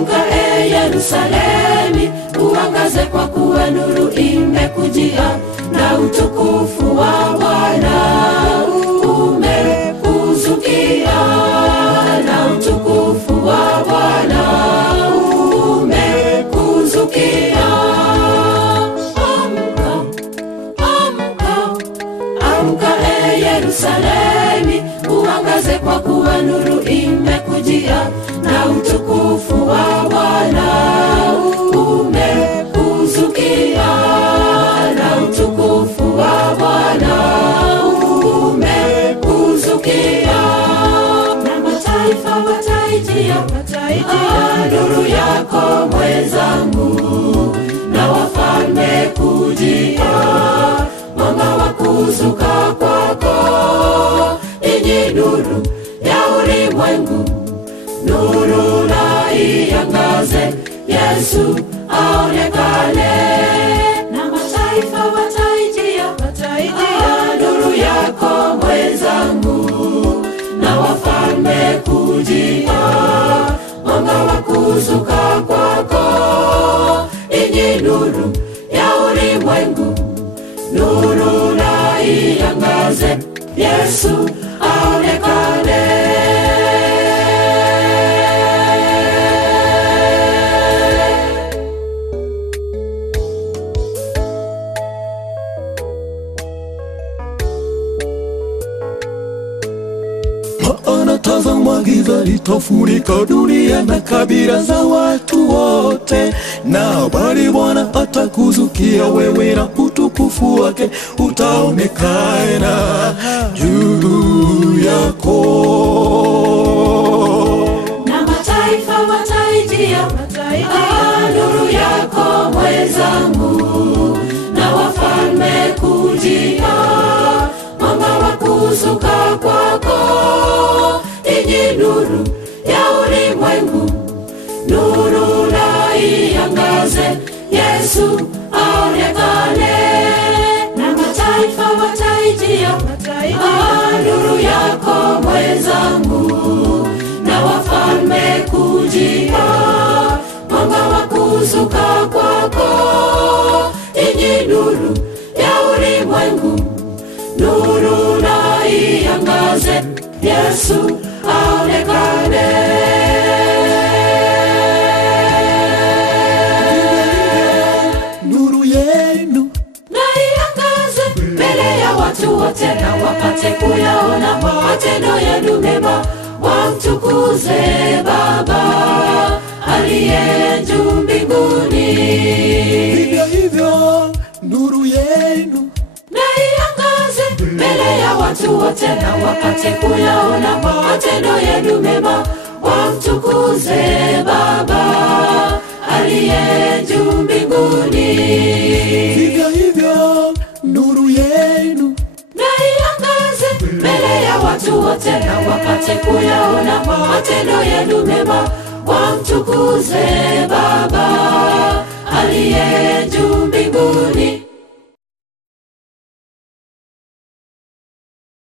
Amka Yerusalemi, uangaze kwa kuwa nuru imekujia, na utukufu wa Bwana umekuzukia, na utukufu wa Bwana umekuzukia. Amka, amka, amka Yerusalemi, uangaze kwa kuwa nuru imekujia, na utukufu wa Bwana umekuzukia, na utukufu wa Bwana umekuzukia. Na mataifa wataijia nuru yako mwenzangu, na wafalme kujia mwanga wa kuzuka kwako. Inyi nuru ya ulimwengu, nuru na iangaze, Yesu aonekane. Na mataifa wataijia nuru yako mwenzangu, na wafalme kujia mwanga wa kuzuka kwako. Inyi nuru ya ulimwengu, nuru na iangaze, Yesu aonekane. Tazama giza litafurika dunia na kabila za watu wote, na bali Bwana atakuzukia wewe, na utukufu wake utaonekana juu yako. Na mataifa wataijia nuru yako mwenzangu, na wafalme kujia mwanga wa kuzuka kwako. Inyi nuru ya ulimwengu, nuru na iangaze, Yesu aonekane. Na mataifa wataijia nuru yako mwenzangu, na wafalme kujia mwanga wa kuzuka kwako. Inyi nuru ya ulimwengu, nuru na iangaze, Yesu aonekane. Nuru yenu na iangaze mbele ya watu wote, na wapate kuyaona matendo yenu mema, wamtukuze Baba aliye juu mbinguni. vivyo hivyo nuru yenu na iangaze mbele ya watu wote, na wapate kuyaona matendo yenu mema, wamtukuze Baba aliye juu mbinguni. vivyo hivyo nuru yenu na iangaze mbele ya watu wote, na wapate kuyaona matendo yenu mema, wamtukuze Baba aliye juu mbinguni.